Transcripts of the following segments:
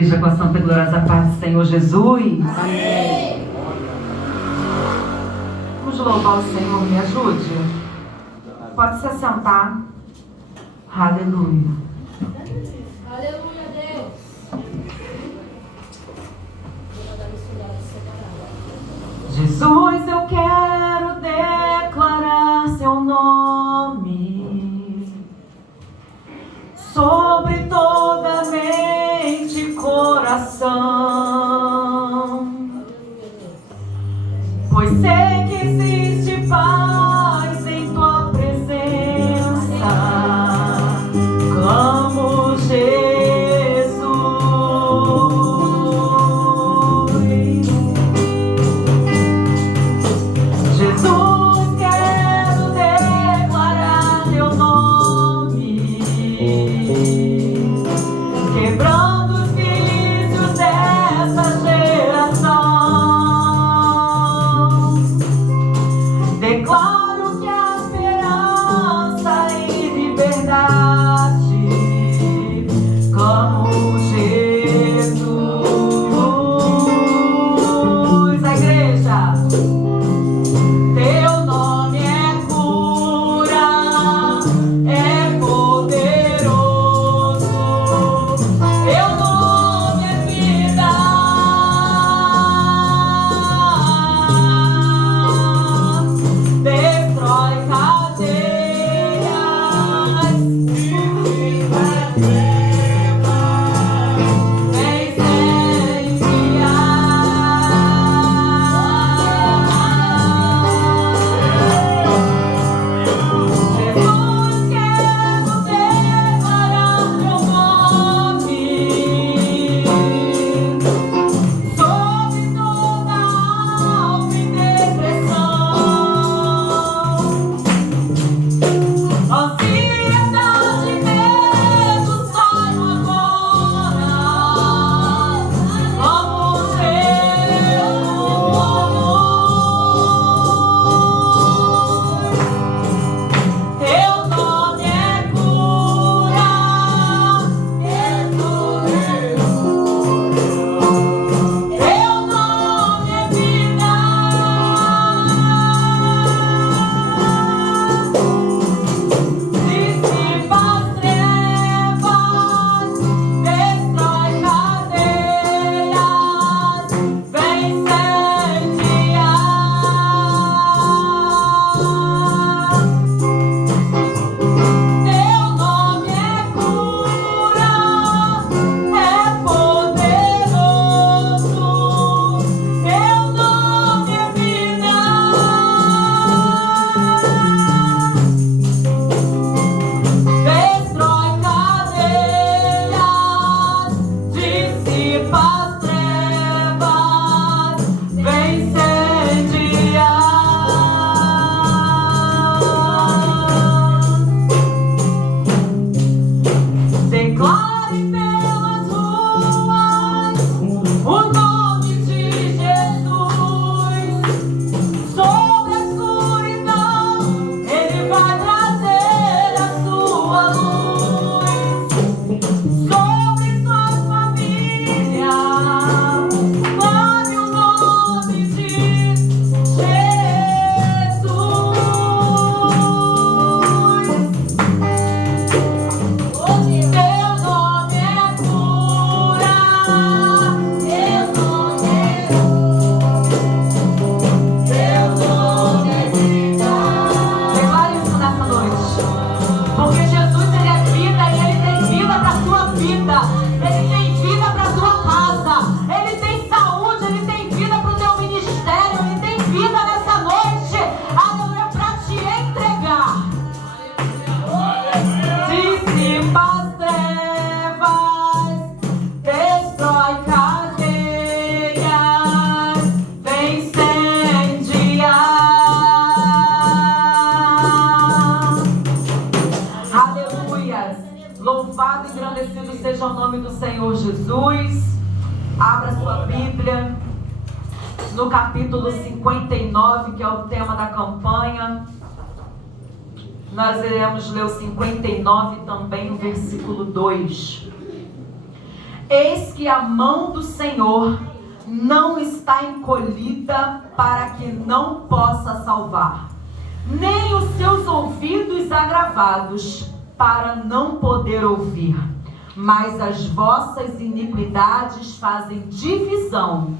Seja com a santa e gloriosa paz do Senhor Jesus. Amém. Vamos louvar o Senhor, me ajude? Pode se assentar. Aleluia. Aleluia, Deus. Jesus, eu quero declarar seu nome sobre toda mente e coração, pois sei que existe paz em tua presença. Clamo Jesus. Jesus, quero declarar teu nome, quebrando os vícios dessa geração. Declaro que há esperança e liberdade. Clamo Jesus. A igreja. Teu nome é cura, é poderoso. Teu nome é vida. Destrói cadeias, viva trevas, vem Jesus, quero declarar teu nome sobre toda alma e depressão, ansiedade, medo, saio agora. Amo teu nome é cura, é poderoso. Teu nome é vida. Dissipa as trevas, destrói cadeias, vem incendiar. Teu nome é cura, é poderoso. Teu nome é vida. Destrói cadeias, dissipa as trevas, vem incendiar. Declare pelas ruas o nome de Jesus. Sobre a escuridão, Ele vai trazer a sua luz. Sobre sua família, clame o nome de Jesus. Teu nome é cura, teu nome é teu nome é vida. Declare isso nessa noite, porque Jesus, Ele é vida e Ele tem vida para a sua vida. Ele tem vida para a sua casa. Ele tem saúde, Ele tem vida para o teu ministério. Ele tem vida nessa noite, aleluia, para te entregar. Dissipa as trevas, destrói cadeias, vem incendiar. Aleluia. Louvado e engrandecido seja o nome do Senhor Jesus. Abra sua Bíblia no capítulo 59, que é o tema da campanha. Nós iremos ler o 59 também, no versículo 2. Eis que a mão do Senhor não está encolhida para que não possa salvar, nem os seus ouvidos agravados para não poder ouvir. Mas as vossas iniquidades fazem divisão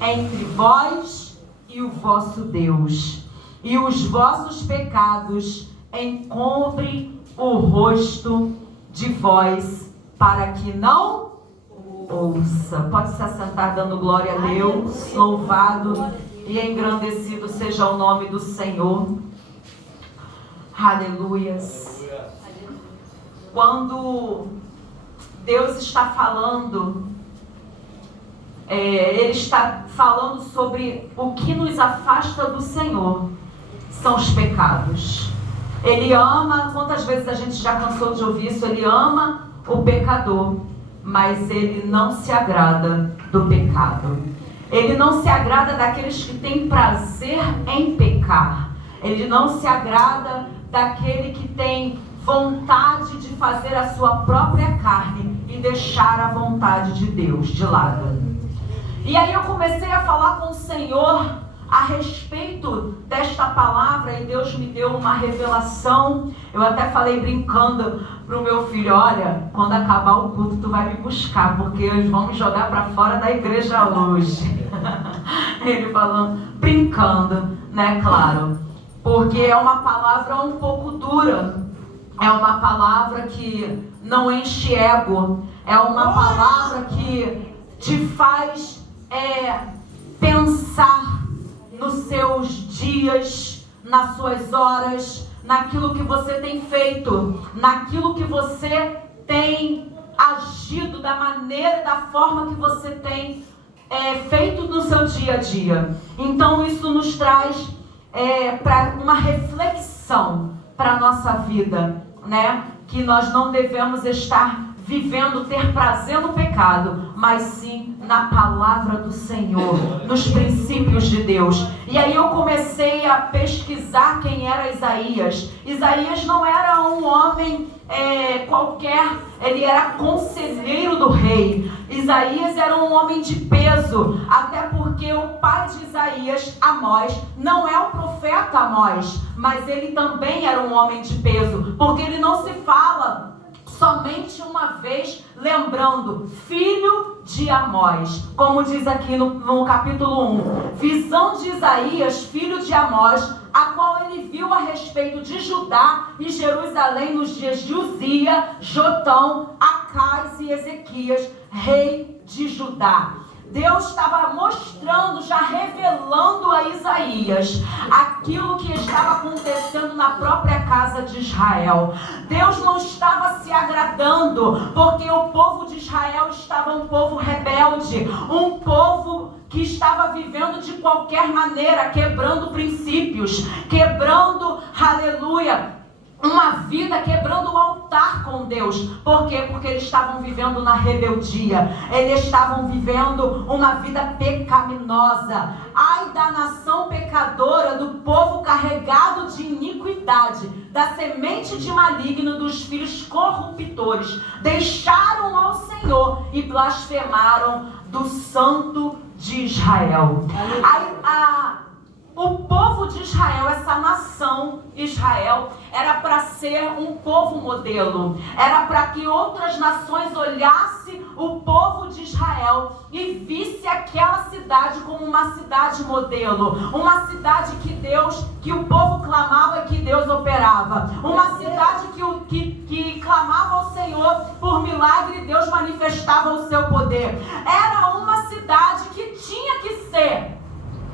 entre vós e o vosso Deus, e os vossos pecados encobrem o rosto de vós, para que não ouça. Pode se assentar dando glória a Deus. Louvado e engrandecido seja o nome do Senhor. Aleluias. Quando Deus está falando, Ele está falando sobre o que nos afasta do Senhor. São os pecados. Ele ama, quantas vezes a gente já cansou de ouvir isso? Ele ama o pecador, mas Ele não se agrada do pecado. Ele não se agrada daqueles que têm prazer em pecar. Ele não se agrada daquele que tem vontade de fazer a sua própria carne e deixar a vontade de Deus de lado. E aí eu comecei a falar com o Senhor a respeito desta palavra, e Deus me deu uma revelação. Eu até falei brincando para o meu filho: olha, quando acabar o culto tu vai me buscar, porque eles vão me jogar para fora da igreja hoje. Ele falando, brincando, né, claro, porque é uma palavra um pouco dura, é uma palavra que não enche ego, é uma palavra que te faz pensar nos seus dias, nas suas horas, naquilo que você tem feito, naquilo que você tem agido, da maneira, da forma que você tem feito no seu dia a dia. Então isso nos traz para uma reflexão para a nossa vida, né? Que nós não devemos estar vivendo, ter prazer no pecado, mas sim na palavra do Senhor, nos princípios de Deus. E aí eu comecei a pesquisar quem era Isaías. Isaías não era um homem qualquer, ele era conselheiro do rei. Isaías era um homem de peso, até porque o pai de Isaías, Amós, não é o profeta Amós, mas ele também era um homem de peso, porque ele não se fala somente uma vez, lembrando, filho de Amós, como diz aqui no capítulo 1, visão de Isaías, filho de Amós, a qual ele viu a respeito de Judá e Jerusalém nos dias de Uzia, Jotão, Acais e Ezequias, rei de Judá. Deus estava mostrando, já revelando a Isaías aquilo que estava acontecendo na própria casa de Israel. Deus não estava se agradando, porque o povo de Israel estava um povo rebelde, um povo que estava vivendo de qualquer maneira, quebrando princípios, quebrando, aleluia, uma vida, quebrando o altar com Deus. Por quê? Porque eles estavam vivendo na rebeldia, eles estavam vivendo uma vida pecaminosa. Ai da nação pecadora, do povo carregado de iniquidade, da semente de maligno, dos filhos corruptores. Deixaram ao Senhor e blasfemaram do Santo de Israel. O povo de Israel, essa nação Israel, era para ser um povo modelo. Era para que outras nações olhassem o povo de Israel e visse aquela cidade como uma cidade modelo. Uma cidade que o povo clamava e que Deus operava. Uma cidade que clamava ao Senhor por milagre e Deus manifestava o seu poder. Era uma cidade que tinha que ser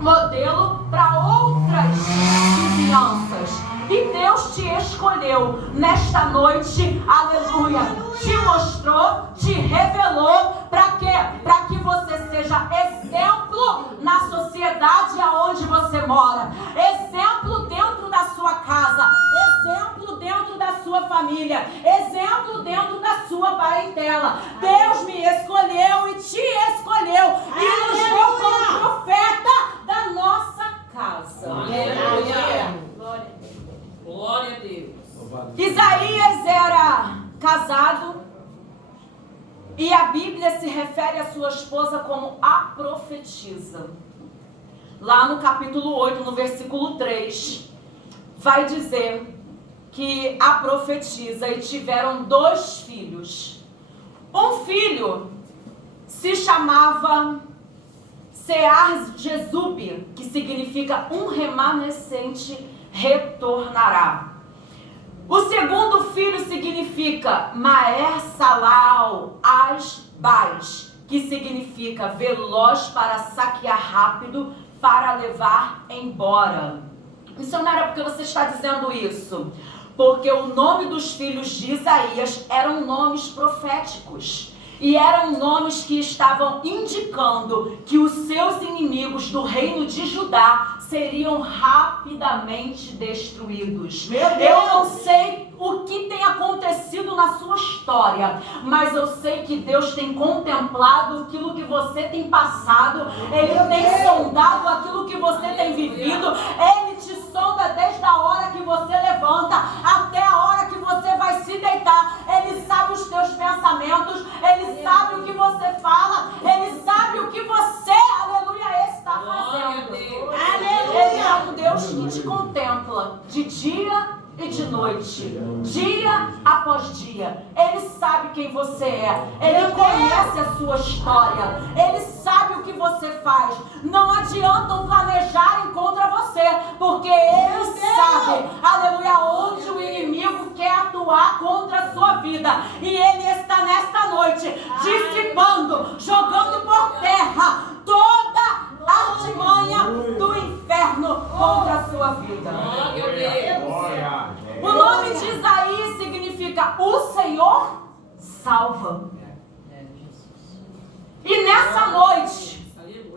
modelo para outras vizinhanças. E Deus te escolheu nesta noite, aleluia, te mostrou, te revelou, para quê? Para que você seja exemplo na sociedade aonde você mora, exemplo dentro da sua casa, exemplo dentro da sua família, exemplo dentro da sua parentela. Deus me escolheu e te escolheu e nos deu como profeta da nossa casa. Aleluia. Glória a Deus. Isaías era casado e a Bíblia se sua esposa como a profetisa. Lá no capítulo 8, no versículo 3, vai dizer que a profetisa e tiveram 2 filhos. Um filho se chamava Sear-Jezub, que significa um remanescente retornará. O segundo filho significa Maer-Salal-As-Bais, que significa veloz para saquear rápido, para levar embora. Missionária, por que você está dizendo isso? Porque o nome dos filhos de Isaías eram nomes proféticos. E eram nomes que estavam indicando que os seus inimigos do reino de Judá seriam rapidamente destruídos. Eu não sei o que tem acontecido na sua história, mas eu sei que Deus tem contemplado aquilo que você tem passado, Ele tem sondado aquilo que você tem vivido, Ele te sonda desde a hora que você levanta até a hora que você vai se deitar. Ele sabe os teus pensamentos, Ele sabe o que você fala, Ele sabe o que você, aleluia, está fazendo. Ele é um Deus que te contempla de dia e de noite, dia após dia. Ele sabe quem você é, Ele conhece a sua história, Ele sabe o que você faz. Não adiantam planejarem contra você, porque Ele sabe, aleluia, onde o inimigo quer atuar contra a sua vida. E Ele está nesta noite dissipando, jogando por terra toda artimanha do inferno contra a sua vida. O nome de Isaías significa o Senhor salva. E nessa noite,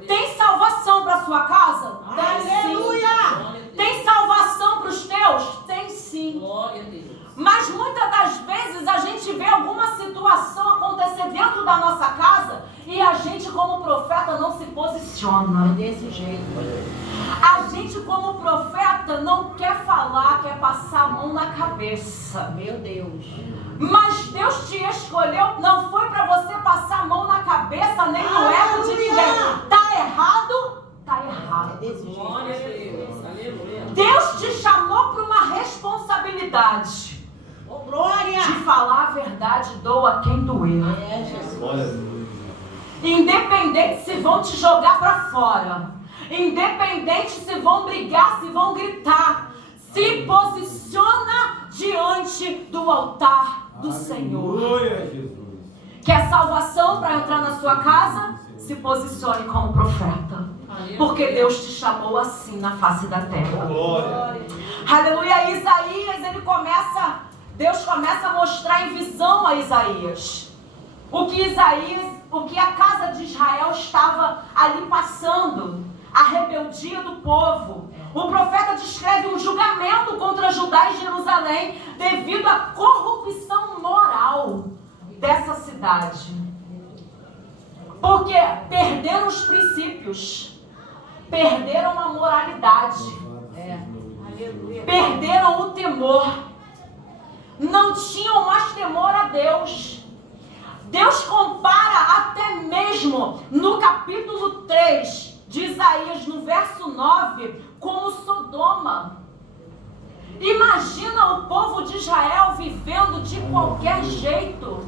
tem salvação para sua casa? Aleluia! Tem salvação para os teus? Tem sim. Mas muitas das vezes a gente vê alguma situação acontecer dentro da nossa casa e a gente, como profeta, não se posiciona desse jeito. A gente, como profeta, não quer falar, quer passar a mão na cabeça. Meu Deus. Mas Deus te escolheu, não foi para você passar a mão na cabeça nem no ego de ninguém. Tá errado? Tá errado. Deus te chamou para uma responsabilidade. De falar a verdade, doa quem doer. Independente se vão te jogar para fora, independente se vão brigar, se vão gritar, se posiciona diante do altar do Senhor. Quer salvação para entrar na sua casa? Se posicione como profeta, porque Deus te chamou assim na face da terra. Aleluia. Isaías, Deus começa a mostrar em visão a Isaías o que a casa de Israel estava ali passando, a rebeldia do povo. O profeta descreve um julgamento contra Judá e Jerusalém devido à corrupção moral dessa cidade. Porque perderam os princípios, perderam a moralidade, perderam o temor, não tinham mais temor a Deus. Deus compara até mesmo no capítulo 3 de Isaías, no verso 9, como Sodoma. Imagina o povo de Israel vivendo de qualquer jeito.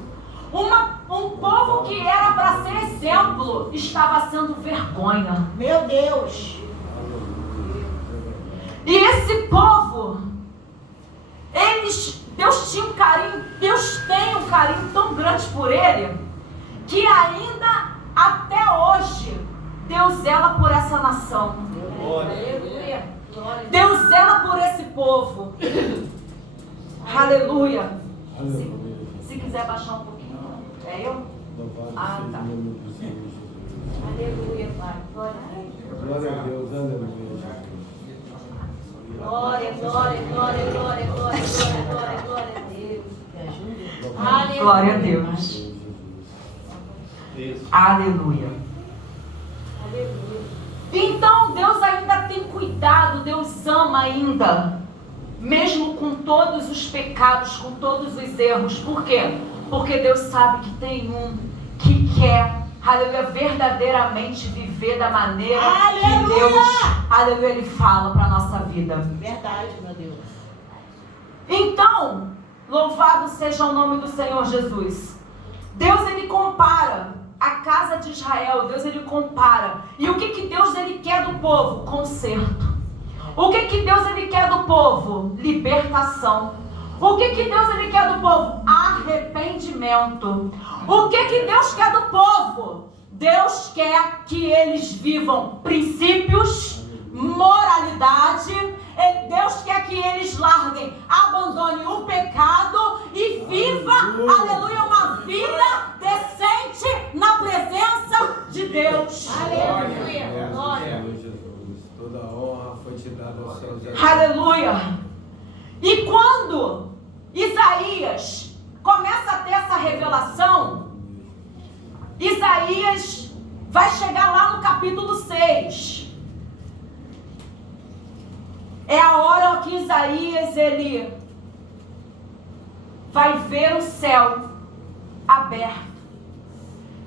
Um povo que era para ser exemplo, estava sendo vergonha. Meu Deus! E esse povo, Deus tem um carinho tão grande por ele, que ainda até hoje, Deus zela por essa nação. Deus zela por esse povo. Aleluia. Se quiser baixar um pouquinho. É eu? Ah, tá. Aleluia, Pai. Glória a Deus. Glória, glória, glória, glória, glória, glória, glória a Deus. Glória a Deus. Aleluia. Então Deus ainda tem cuidado, Deus ama ainda, mesmo com todos os pecados, com todos os erros. Por quê? Porque Deus sabe que tem um que quer, aleluia, verdadeiramente viver da maneira Aleluia! que Deus, aleluia, Ele fala para a nossa vida. Verdade, meu Deus. Então, louvado seja o nome do Senhor Jesus. Deus, Ele compara a casa de Israel, Deus, Ele compara. E o que Deus, Ele quer do povo? Conserto. O que Deus, Ele quer do povo? Libertação. O que Deus, Ele quer do povo? Arrependimento. O que Deus quer do povo? Deus quer que eles vivam princípios, moralidade. Deus quer que eles larguem, abandonem o pecado e viva, aleluia, uma vida decente na presença de Deus. Aleluia. Glória. Toda honra foi te dada aos céus. Aleluia. E quando Isaías começa a ter essa revelação, Isaías vai chegar lá no capítulo 6. É a hora que Isaías, ele vai ver o céu aberto.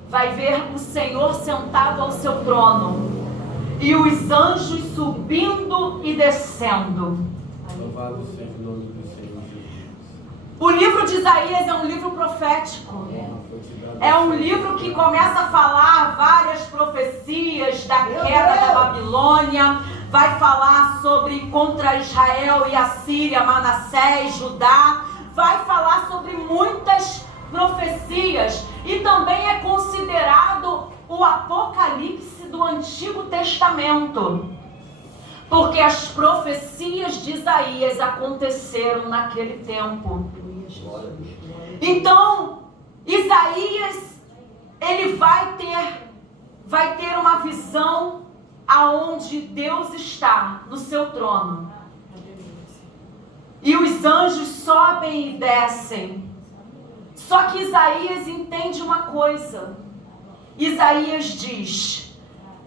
Vai ver o Senhor sentado ao seu trono. E os anjos subindo e descendo. Louvado seja o nome do Senhor Jesus. O livro de Isaías é um livro profético. É um livro que começa a falar várias profecias da queda da Babilônia. Vai falar sobre contra Israel e a Síria, Manassés, Judá. Vai falar sobre muitas profecias. E também é considerado o Apocalipse do Antigo Testamento. Porque as profecias de Isaías aconteceram naquele tempo. Então, Isaías, ele vai ter uma visão aonde Deus está no seu trono. E os anjos sobem e descem. Só que Isaías entende uma coisa. Isaías diz: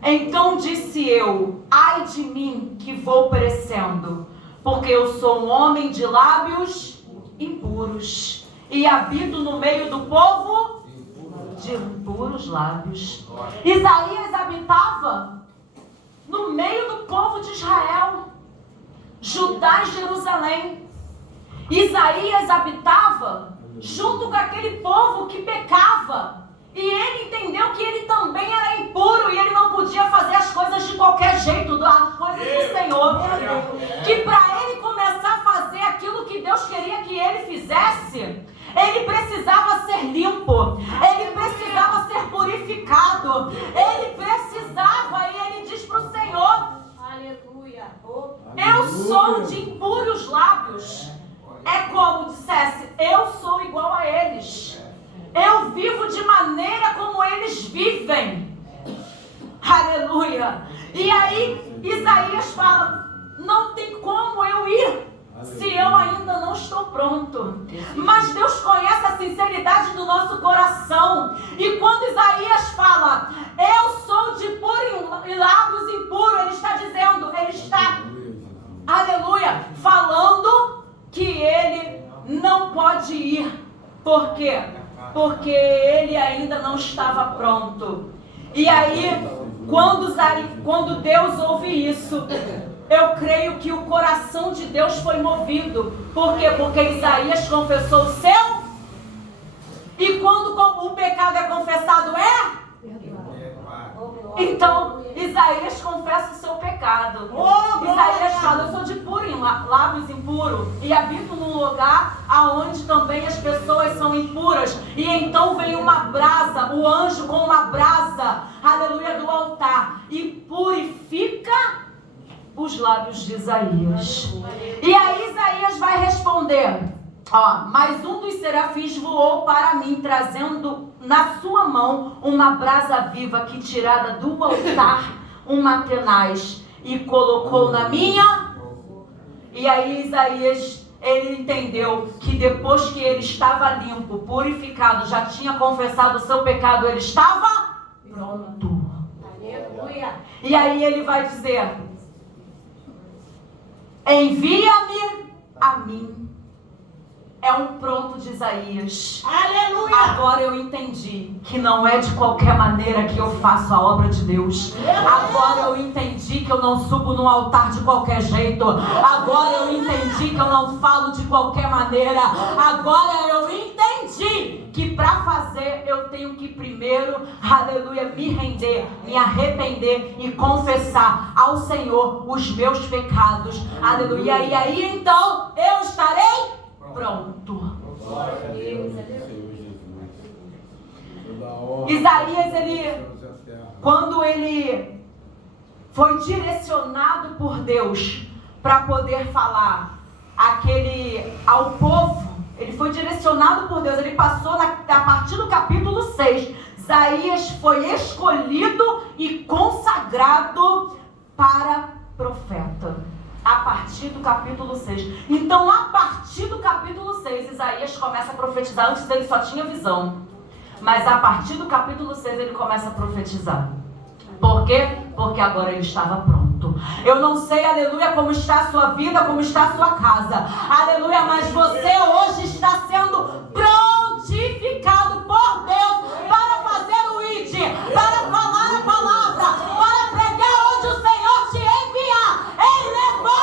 então disse eu, ai de mim que vou perecendo, porque eu sou um homem de lábios impuros e habito no meio do povo de impuros lábios. Isaías habitava no meio do povo de Israel, Judá e Jerusalém. Isaías habitava junto com aquele povo que pecava. E ele entendeu que ele também era impuro e ele não podia fazer as coisas de qualquer jeito, as coisas do Senhor. Que para ele começar a fazer aquilo que Deus queria que ele fizesse, ele precisava ser limpo, ele precisava ser purificado, ele precisava, e ele diz para o Senhor: Aleluia. eu sou de impuros lábios. É como dissesse: eu sou igual a eles. Eu vivo de maneira como eles vivem. Aleluia. E aí Isaías fala: não tem como eu ir se eu ainda não estou pronto. Mas Deus conhece a sinceridade do nosso coração. E quando Isaías fala: eu sou de puro e lábios impuros, ele está dizendo, ele está, aleluia, falando que ele não pode ir. Por quê? Porque ele ainda não estava pronto. E aí, quando Deus ouve isso, eu creio que o coração de Deus foi movido. Por quê? Porque Isaías confessou o seu. E quando o pecado é confessado, então Isaías confessa o seu pecado. Isaías fala: eu sou de puro em lábios impuros e habito num lugar aonde também as pessoas são impuras. E então vem uma brasa, o anjo com uma brasa, aleluia, do altar, e purifica os lábios de Isaías. E aí Isaías vai responder: mas um dos serafins voou para mim, trazendo na sua mão uma brasa viva que, tirada do altar, uma tenaz, e colocou na minha. E aí Isaías, ele entendeu que depois que ele estava limpo, purificado, já tinha confessado o seu pecado, ele estava pronto. Aleluia. E aí ele vai dizer: envia-me a mim. é um pronto de Isaías. Aleluia. Agora eu entendi que não é de qualquer maneira que eu faço a obra de Deus. Agora eu entendi que eu não subo num altar de qualquer jeito. Agora eu entendi que eu não falo de qualquer maneira. Agora eu entendi que para fazer eu tenho que primeiro, aleluia, me render, me arrepender e confessar ao Senhor os meus pecados. Aleluia. E aí então eu estarei pronto. Isaías, quando ele foi direcionado por Deus para poder falar ao povo, ele foi direcionado por Deus, ele passou a partir do capítulo 6, Isaías foi escolhido e consagrado para profeta. A partir do capítulo 6. Então, a partir do capítulo 6, Isaías começa a profetizar. Antes ele só tinha visão. Mas a partir do capítulo 6, ele começa a profetizar. Por quê? Porque agora ele estava pronto. Eu não sei, aleluia, como está a sua vida, como está a sua casa. Aleluia, mas você hoje está sendo prontificado por Deus para fazer o ID, para falar a palavra, para pregar onde o Senhor te enviar. Ei, levanta!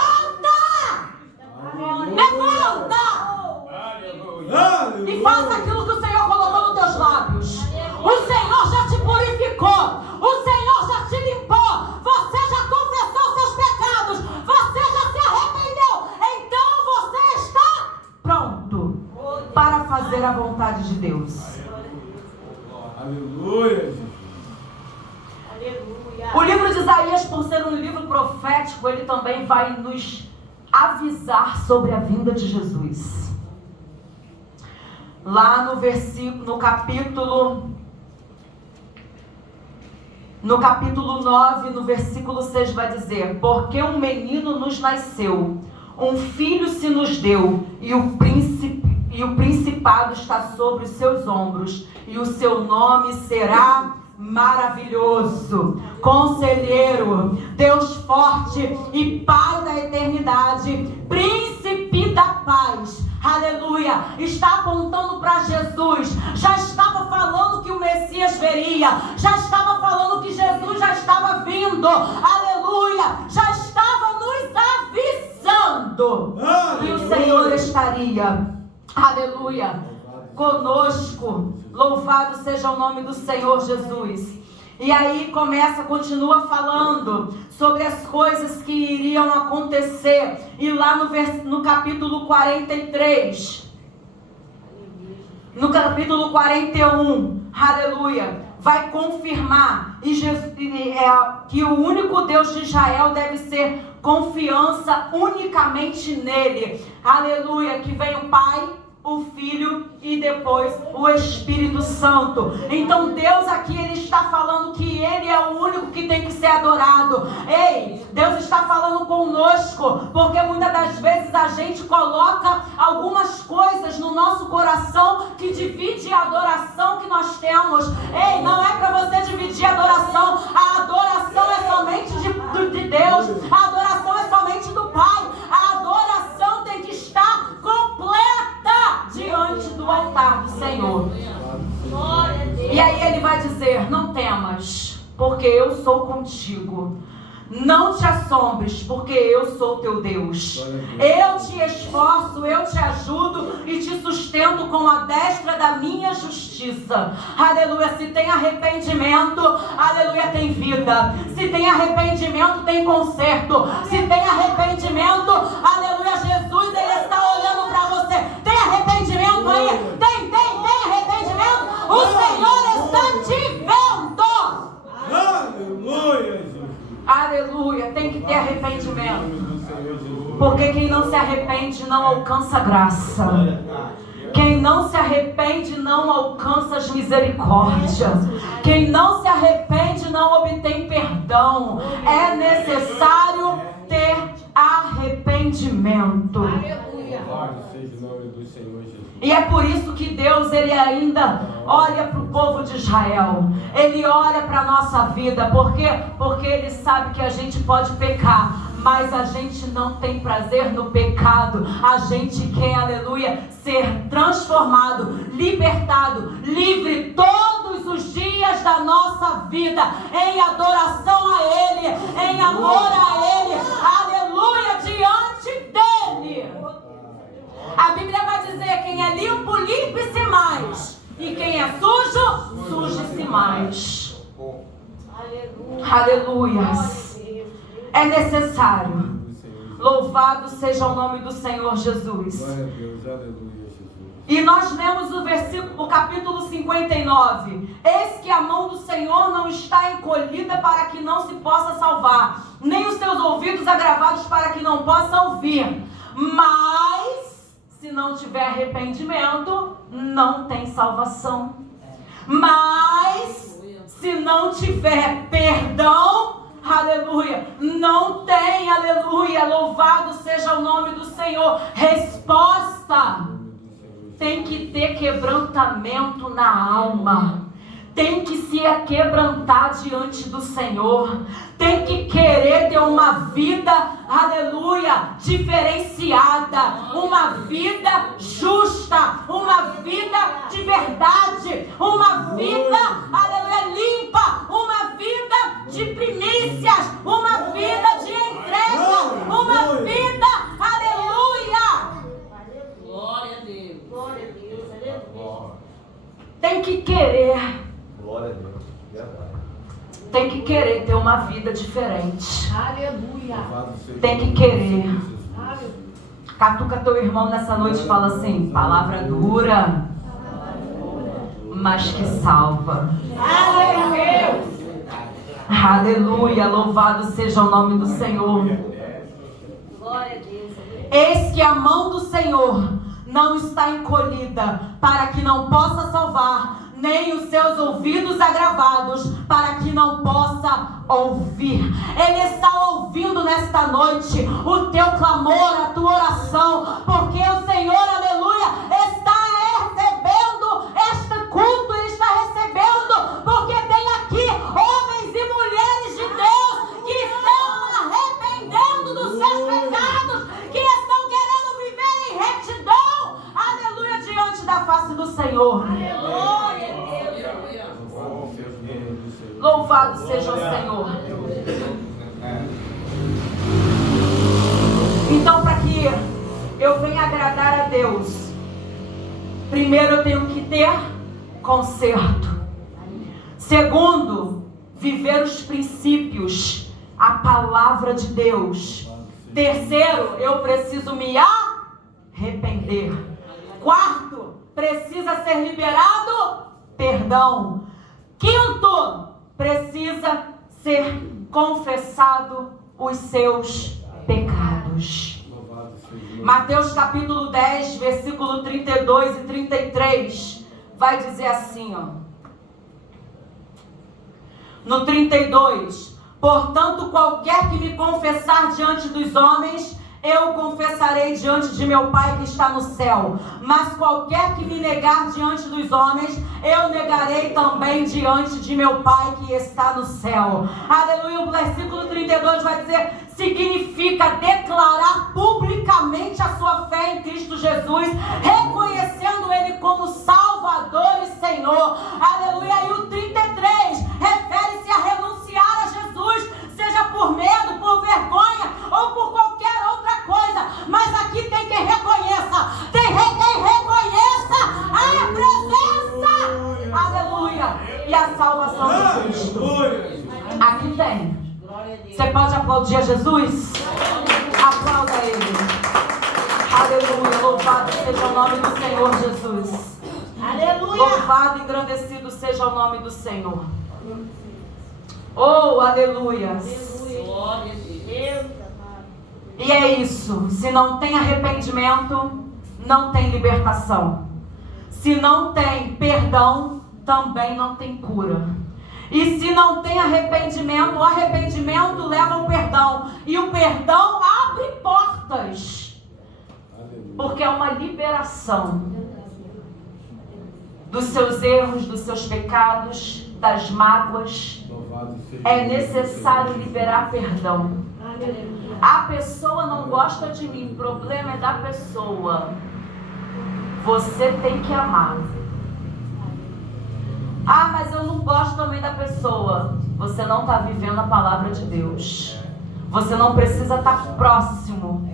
E faça aquilo que o Senhor colocou nos teus lábios. O Senhor já te purificou. O Senhor já te limpou. Você já confessou seus pecados. Você já se arrependeu. Então você está pronto para fazer a vontade de Deus. Aleluia. O livro de Isaías, por ser um livro profético, ele também vai nos avisar sobre a vinda de Jesus. Lá no capítulo 9, no versículo 6 vai dizer: porque um menino nos nasceu, um filho se nos deu, e o principado está sobre os seus ombros, e o seu nome será Maravilhoso, Conselheiro, Deus forte e Pai da eternidade, Príncipe da paz. Aleluia, está apontando para Jesus. Já estava falando que o Messias veria, já estava falando que Jesus já estava vindo. Aleluia, já estava nos avisando que o Senhor estaria, aleluia, conosco. Louvado seja o nome do Senhor Jesus. E aí continua falando sobre as coisas que iriam acontecer. E lá no capítulo 43, no capítulo 41, aleluia, vai confirmar que o único Deus de Israel deve ser confiança unicamente nele. Aleluia, que vem o Pai, o Filho e depois o Espírito Santo. Então Deus aqui, Ele está falando que Ele é o único que tem que ser adorado. Ei, Deus está falando conosco, porque muitas das vezes a gente coloca algumas coisas no nosso coração que divide a adoração que nós temos. Ei, não é para você dividir a adoração. A adoração é somente de Deus. A adoração é somente do Pai. A adoração tem que estar completa diante do altar do Senhor. E aí ele vai dizer: não temas, porque eu sou contigo. Não te assombres, porque eu sou teu Deus. Eu te esforço, eu te ajudo e te sustento com a destra da minha justiça. Aleluia. Se tem arrependimento, aleluia, tem vida. Se tem arrependimento, tem conserto. Se tem arrependimento, aleluia, Jesus, Ele está olhando para você. Tem arrependimento aí? Tem arrependimento? O Senhor está te vendo. Aleluia, Jesus. Aleluia, tem que ter arrependimento. Porque quem não se arrepende não alcança graça. Quem não se arrepende não alcança as misericórdias. Quem não se arrepende não obtém perdão. É necessário ter arrependimento. Louvado seja o nome do Senhor Jesus. E é por isso que Deus, Ele ainda olha para o povo de Israel. Ele olha para a nossa vida. Por quê? Porque Ele sabe que a gente pode pecar, mas a gente não tem prazer no pecado. A gente quer, aleluia, ser transformado, libertado, livre todos os dias da nossa vida, em adoração a Ele, em amor a Ele, aleluia, diante dEle. A Bíblia vai dizer: quem é limpo, limpe-se mais, e quem é sujo, suje-se mais. Aleluias. É necessário. Louvado seja o nome do Senhor Jesus. Glória a Deus, aleluia, Jesus. E nós lemos o capítulo 59. Eis que a mão do Senhor não está encolhida para que não se possa salvar, nem os seus ouvidos agravados para que não possa ouvir. Mas, se não tiver arrependimento, não tem salvação. Mas, se não tiver perdão, aleluia, não tem, aleluia, louvado seja o nome do Senhor. Resposta: tem que ter quebrantamento na alma, tem que se quebrantar diante do Senhor, tem que querer ter uma vida, aleluia, diferenciada, uma vida justa, uma vida de verdade, uma vida, aleluia, limpa, uma vida de primícias, uma vida de entrega, uma vida, aleluia. Glória a Deus. Glória a Deus, aleluia. Tem que querer. Glória a Deus, verdade. Tem que querer ter uma vida diferente. Aleluia. Louvado seja Tem o que nome querer. do Senhor Jesus. Aleluia. Catuca teu irmão nessa noite e fala assim: palavra dura, mas que salva. Aleluia. Aleluia, louvado seja o nome do Senhor. Glória a Deus. Eis que a mão do Senhor não está encolhida para que não possa salvar, nem os seus ouvidos agravados para que não possa ouvir. Ele está ouvindo nesta noite o teu clamor, a tua oração, porque o Senhor, aleluia, está recebendo este culto. Ele está recebendo porque tem aqui homens e mulheres de Deus que estão arrependendo dos seus pecados, que estão querendo viver em retidão, aleluia, diante da face do Senhor. Louvado seja o Senhor. Então, para que eu venha agradar a Deus, primeiro eu tenho que ter conserto. Segundo, viver os princípios, a palavra de Deus. Terceiro, eu preciso me arrepender. Quarto, precisa ser liberado perdão. Quinto, precisa ser confessado os seus pecados. Mateus capítulo 10, versículo 32 e 33, vai dizer assim, ó. No 32, portanto, qualquer que me confessar diante dos homens, eu confessarei diante de meu Pai que está no céu. Mas qualquer que me negar diante dos homens, eu negarei também diante de meu Pai que está no céu. Aleluia. O versículo 32 vai dizer, significa declarar publicamente a sua fé em Cristo Jesus, reconhecendo Ele como Salvador e Senhor. Aleluia. E o 33 refere-se a renunciar a Jesus, seja por medo, por vergonha ou por qualquer outra coisa. Mas aqui tem quem reconheça, tem quem reconheça a presença, aleluia, e a salvação de Cristo. Aqui tem. Você pode aplaudir a Jesus? Aplauda Ele. Aleluia, louvado seja o nome do Senhor Jesus. Aleluia. Louvado e engrandecido seja o nome do Senhor. Oh, aleluia. Glória a Deus. Deus amado. E é isso. Se não tem arrependimento, não tem libertação. Se não tem perdão, também não tem cura. E se não tem arrependimento, o arrependimento leva ao perdão. E o perdão abre portas. Porque é uma liberação dos seus erros, dos seus pecados, das mágoas. Louvado seja É Deus. necessário liberar perdão. A pessoa não gosta de mim, o problema é da pessoa. Você tem que amar. Ah, mas eu não gosto também da pessoa. Você não está vivendo a palavra de Deus. Você não precisa estar próximo,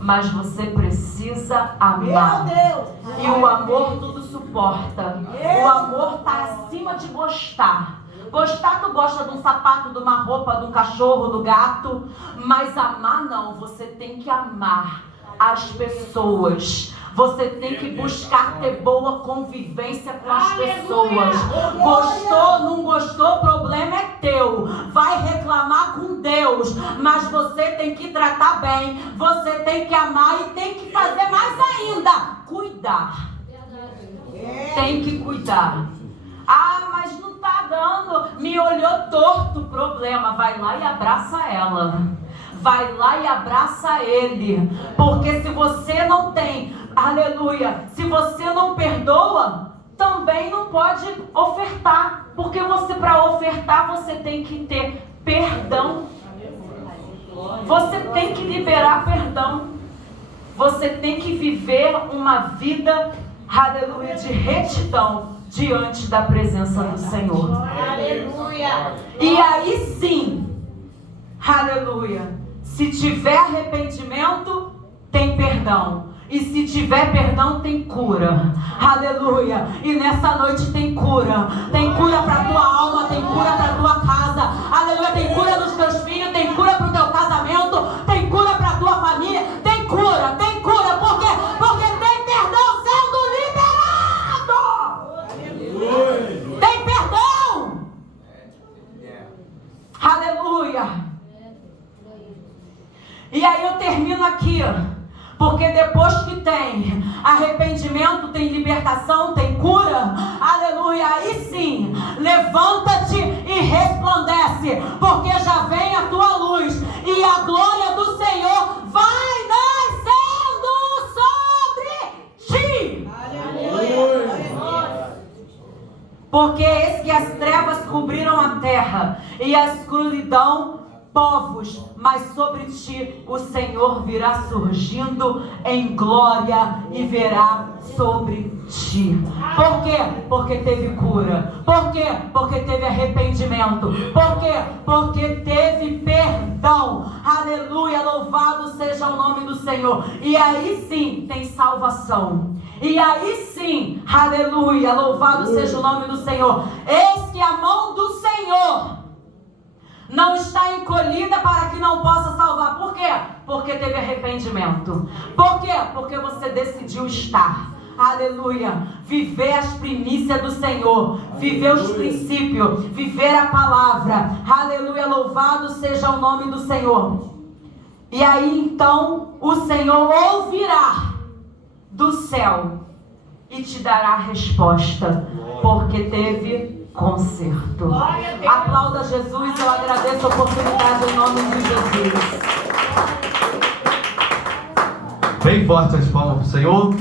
mas você precisa amar. Meu Deus. E o amor tudo suporta. O amor está acima de gostar. Gostar, tu gosta de um sapato, de uma roupa, de um cachorro, do gato. Mas amar não, você tem que amar as pessoas. Você tem que buscar ter boa convivência com as pessoas. Gostou, não gostou, o problema é teu. Vai reclamar com Deus, mas você tem que tratar bem. Você tem que amar e tem que fazer mais ainda, cuidar. Tem que cuidar. Ah, mas não tá dando, me olhou torto, problema. Vai lá e abraça ela. Vai lá e abraça ele. Porque se você não tem, aleluia, se você não perdoa, também não pode ofertar. Porque você, para ofertar, você tem que ter perdão. Você tem que liberar perdão. Você tem que viver uma vida, aleluia, de retidão diante da presença do Senhor. Aleluia. E aí sim, aleluia, se tiver arrependimento, tem perdão. E se tiver perdão, tem cura. Aleluia. E nessa noite tem cura. Tem cura para tua alma, tem cura para tua casa. Aleluia. Tem cura dos teus filhos, tem cura para o teu casamento, tem cura para tua família. Tem cura, tem cura. Por quê? Porque tem perdão sendo liberado. Tem perdão. Aleluia. E aí eu termino aqui. Porque depois que tem arrependimento, tem libertação, tem cura, aleluia, aí sim, levanta-te e resplandece, porque já vem a tua luz e a glória do Senhor vai nascendo sobre ti. Aleluia. Porque eis que as trevas cobriram a terra e a escuridão povos, mas sobre ti o Senhor virá surgindo em glória e verá sobre ti. Por quê? Porque teve cura. Por quê? Porque teve arrependimento. Por quê? Porque teve perdão. Aleluia, louvado seja o nome do Senhor. E aí sim tem salvação. E aí sim, aleluia, louvado seja o nome do Senhor. Eis que a mão do Senhor não está encolhida para que não possa salvar. Por quê? Porque teve arrependimento. Por quê? Porque você decidiu estar. Aleluia. Viver as primícias do Senhor. Viver os princípios. Viver a palavra. Aleluia. Louvado seja o nome do Senhor. E aí então o Senhor ouvirá do céu e te dará a resposta. Porque teve conserto. Aplauda Jesus, eu agradeço a oportunidade em nome de Jesus. Bem forte as palmas para o Senhor.